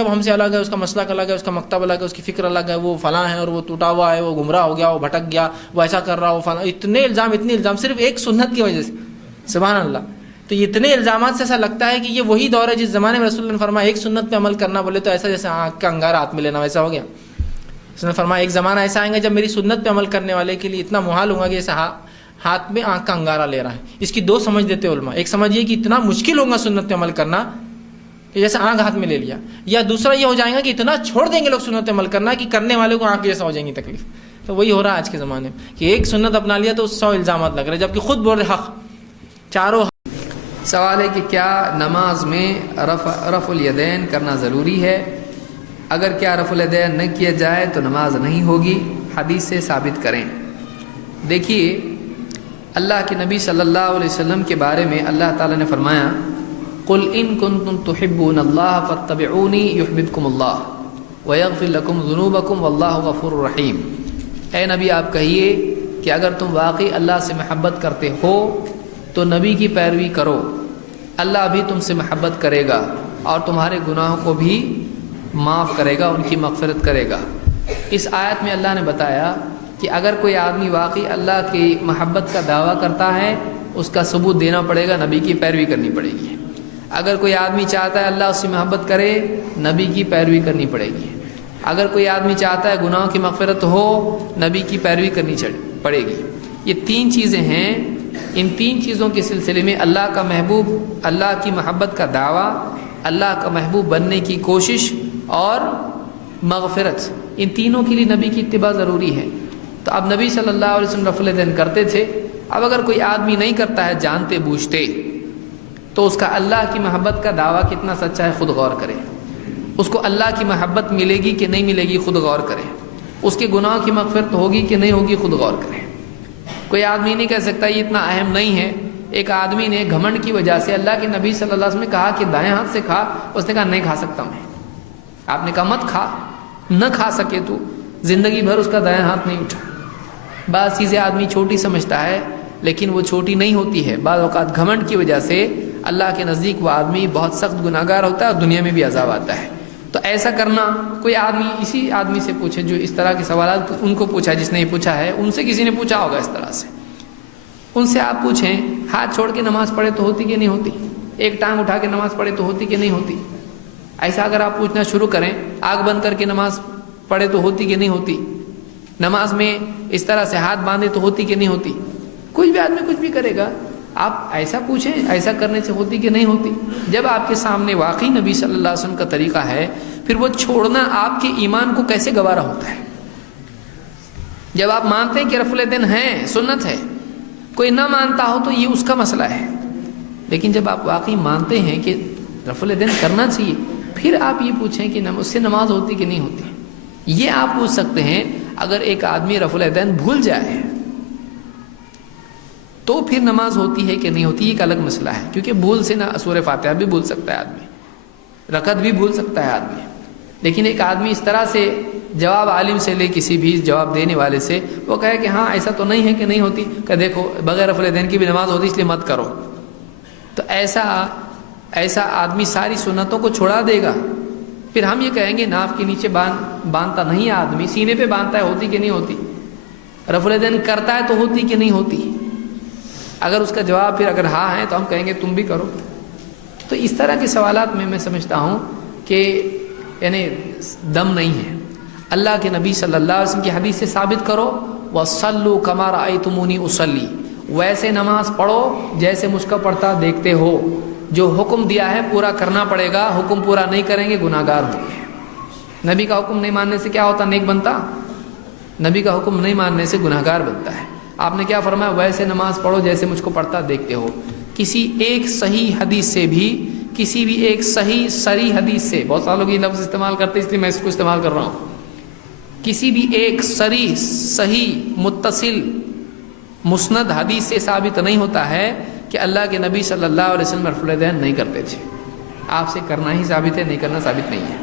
اب ہم سے الگ ہے، اس کا مسلک الگ ہے، اس کا مکتب الگ ہے، اس کی فکر الگ ہے، وہ فلاں ہے اور وہ ٹوٹا ہوا ہے، وہ گمراہ ہو گیا، وہ بھٹک گیا، وہ ایسا کر رہا، وہ فلاں، اتنے الزام صرف ایک سنت کی وجہ سے، سبحان اللہ. تو اتنے الزامات سے ایسا لگتا ہے کہ یہ وہی دور ہے جس زمانے میں رسول اللہ نے فرمایا ایک سنت پہ عمل کرنا بولے تو ایسا جیسے آنکھ کا انگارہ ہاتھ میں لینا، ویسا ہو گیا. اس نے فرمایا ایک زمانہ ایسا آئے گا جب میری سنت پہ عمل کرنے والے کے لیے اتنا محال ہوگا کہ ایسا ہاتھ میں آنکھ کا انگارہ لے رہا ہے. اس کی دو سمجھ دیتے علماء، ایک سمجھ یہ کہ اتنا مشکل ہوگا سنت پہ عمل کرنا کہ جیسے آنکھ ہاتھ میں لے لیا، یا دوسرا یہ ہو جائے گا کہ اتنا چھوڑ دیں گے لوگ سنت پہ عمل کرنا کہ کرنے والے کو آنکھ جیسا ہو جائیں گی تکلیف. تو وہی ہو رہا ہے آج کے زمانے میں کہ ایک سنت اپنا لیا تو 100 الزامات لگ رہے، جبکہ خود بول رہے حق چاروں. سوال ہے کہ کیا نماز میں رفع الیدین کرنا ضروری ہے؟ اگر کیا رفع الیدین نہ کیا جائے تو نماز نہیں ہوگی، حدیث سے ثابت کریں. دیکھیے اللہ کے نبی صلی اللہ علیہ وسلم کے بارے میں اللہ تعالیٰ نے فرمایا قل ان کنتم تحبون اللہ فاتبعونی یحببکم اللہ ویغفر لکم ذنوبکم واللہ غفور رحیم. اے نبی آپ کہیے کہ اگر تم واقعی اللہ سے محبت کرتے ہو تو نبی کی پیروی کرو، اللہ بھی تم سے محبت کرے گا اور تمہارے گناہوں کو بھی معاف کرے گا، ان کی مغفرت کرے گا. اس آیت میں اللہ نے بتایا کہ اگر کوئی آدمی واقعی اللہ کی محبت کا دعویٰ کرتا ہے اس کا ثبوت دینا پڑے گا، نبی کی پیروی کرنی پڑے گی. اگر کوئی آدمی چاہتا ہے اللہ اس سے محبت کرے، نبی کی پیروی کرنی پڑے گی. اگر کوئی آدمی چاہتا ہے گناہوں کی مغفرت ہو، نبی کی پیروی کرنی پڑے گی. یہ تین چیزیں ہیں. ان تین چیزوں کے سلسلے میں اللہ کا محبوب، اللہ کی محبت کا دعویٰ، اللہ کا محبوب بننے کی کوشش اور مغفرت، ان تینوں کے لیے نبی کی اتباع ضروری ہے. تو اب نبی صلی اللہ علیہ وسلم رفع الیدین کرتے تھے. اب اگر کوئی آدمی نہیں کرتا ہے جانتے بوجھتے تو اس کا اللہ کی محبت کا دعویٰ کتنا سچا ہے خود غور کرے. اس کو اللہ کی محبت ملے گی کہ نہیں ملے گی خود غور کرے. اس کے گناہوں کی مغفرت ہوگی کہ نہیں ہوگی خود غور کرے. کوئی آدمی نہیں کہہ سکتا یہ اتنا اہم نہیں ہے. ایک آدمی نے گھمنڈ کی وجہ سے اللہ کے نبی صلی اللہ علیہ وسلم نے کہا کہ دائیں ہاتھ سے کھا، اس نے کہا نہیں کھا سکتا میں. آپ نے کہا مت کھا، نہ کھا سکے تو زندگی بھر اس کا دائیں ہاتھ نہیں اٹھا. بعض چیزیں آدمی چھوٹی سمجھتا ہے لیکن وہ چھوٹی نہیں ہوتی ہے. بعض اوقات گھمنڈ کی وجہ سے اللہ کے نزدیک وہ آدمی بہت سخت گناہ گار ہوتا ہے اور دنیا میں بھی عذاب آتا ہے. تو ایسا کرنا، کوئی آدمی اسی آدمی سے پوچھے جو اس طرح کے سوالات ان کو پوچھا، جس نے یہ پوچھا ہے ان سے کسی نے پوچھا ہوگا اس طرح سے. ان سے آپ پوچھیں ہاتھ چھوڑ کے نماز پڑھے تو ہوتی کہ نہیں ہوتی، ایک ٹانگ اٹھا کے نماز پڑھے تو ہوتی کہ نہیں ہوتی. ایسا اگر آپ پوچھنا شروع کریں آنکھ بند کر کے نماز پڑھے تو ہوتی کہ نہیں ہوتی، نماز میں اس طرح سے ہاتھ باندھے تو ہوتی کہ نہیں ہوتی. کوئی بھی آدمی کچھ بھی کرے گا، آپ ایسا پوچھیں ایسا کرنے سے ہوتی کہ نہیں ہوتی. جب آپ کے سامنے واقعی نبی صلی اللہ علیہ وسلم کا طریقہ ہے پھر وہ چھوڑنا آپ کے ایمان کو کیسے گوارا ہوتا ہے. جب آپ مانتے ہیں کہ رفع الیدین ہے، سنت ہے، کوئی نہ مانتا ہو تو یہ اس کا مسئلہ ہے. لیکن جب آپ واقعی مانتے ہیں کہ رفع الیدین کرنا چاہیے پھر آپ یہ پوچھیں کہ اس سے نماز ہوتی کہ نہیں ہوتی. یہ آپ پوچھ سکتے ہیں. اگر ایک آدمی رفع الیدین بھول جائے تو پھر نماز ہوتی ہے کہ نہیں ہوتی، یہ ایک الگ مسئلہ ہے. کیونکہ بھول سے نہ سورہ فاتحہ بھی بھول سکتا ہے آدمی، رکعت بھی بھول سکتا ہے آدمی. لیکن ایک آدمی اس طرح سے جواب عالم سے لے، کسی بھی جواب دینے والے سے، وہ کہے کہ ہاں ایسا تو نہیں ہے کہ نہیں ہوتی، کہ دیکھو بغیر رفع الیدین کی بھی نماز ہوتی اس لیے مت کرو. تو ایسا آدمی ساری سنتوں کو چھوڑا دے گا. پھر ہم یہ کہیں گے ناف کے نیچے باندھتا نہیں ہے آدمی، سینے پہ باندھتا ہے، ہوتی کہ نہیں ہوتی. رفع الیدین کرتا ہے تو ہوتی کہ نہیں ہوتی. اگر اس کا جواب پھر اگر ہاں ہے تو ہم کہیں گے تم بھی کرو. تو اس طرح کے سوالات میں سمجھتا ہوں کہ یعنی دم نہیں ہے. اللہ کے نبی صلی اللہ علیہ وسلم کی حدیث سے ثابت کرو وَصَلُّوا كَمَا رَأَيْتُمُونِي أُصَلِّي، ویسے نماز پڑھو جیسے مجھ کو پڑھتا دیکھتے ہو. جو حکم دیا ہے پورا کرنا پڑے گا، حکم پورا نہیں کریں گے گناہ گار ہوں گے. نبی کا حکم نہیں ماننے سے کیا ہوتا، نیک بنتا؟ نبی کا حکم نہیں ماننے سے گناہ گار بنتا ہے. آپ نے کیا فرمایا، ویسے نماز پڑھو جیسے مجھ کو پڑھتا دیکھتے ہو. کسی ایک صحیح حدیث سے بھی، کسی بھی ایک صحیح صریح حدیث سے، بہت سارے لوگ یہ لفظ استعمال کرتے اس لیے میں اس کو استعمال کر رہا ہوں، کسی بھی ایک صریح صحیح متصل مسند حدیث سے ثابت نہیں ہوتا ہے کہ اللہ کے نبی صلی اللہ علیہ وسلم رفع الیدین نہیں کرتے تھے. آپ سے کرنا ہی ثابت ہے، نہیں کرنا ثابت نہیں ہے.